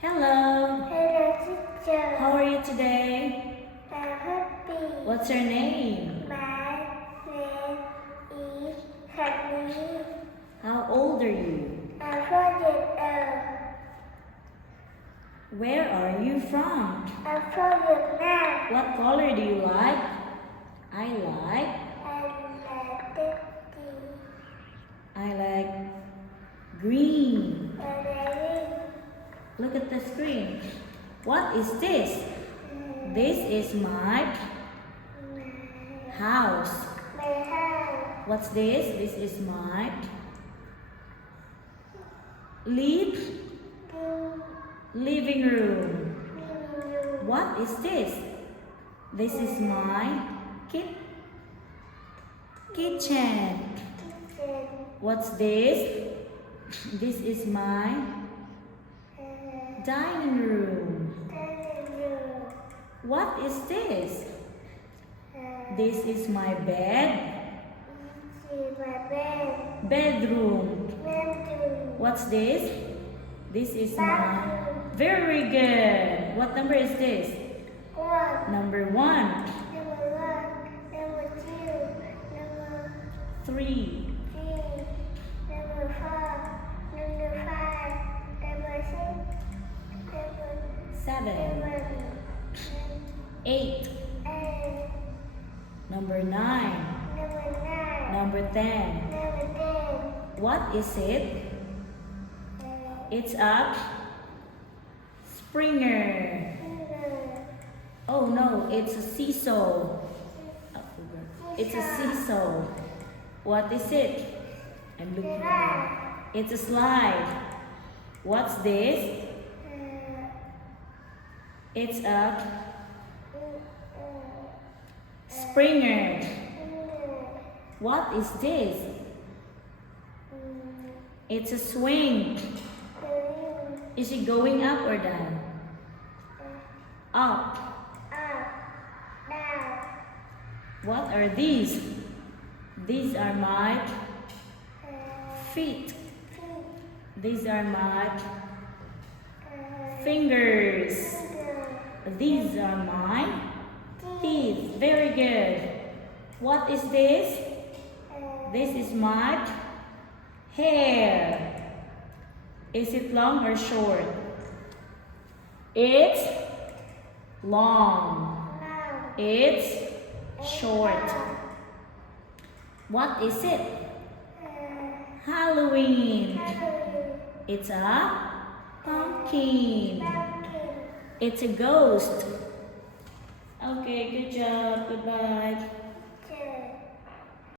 Hello. Hello, teacher. How are you today? I'm happy. What's your name? My name is Sunny. How old are you? I'm 4 years old. Where are you from? I'm 4 years old. What color do you like? I like I like green. Look at the screen. What is this? This is my house. My house. What's this? This is my living room. What is this? This is my kitchen. What's this? This is my dining room. What is this? This is my bedroom. What's this? This is my... Very good. What number is this? Number 1. Number 2. Number 3. 3. Number 4. Number 5. Number 6. Number 7. 8. 8. Number 9. Number 9. Number 10. Number 10. What is it? It's a Springer. Oh no, it's a seesaw. It's a seesaw. What is it? I'm looking at it. It's a slide. What's this? It's a Springer. What is this? It's a swing. Is it going up or down? Up. What are these? These are my feet. These are my fingers. These are my teeth. Very good. What is this? This is my hair. Is it long or short? It's long. It's short. What is it? Halloween. It's a pumpkin. It's a ghost. Okay, good job. Goodbye.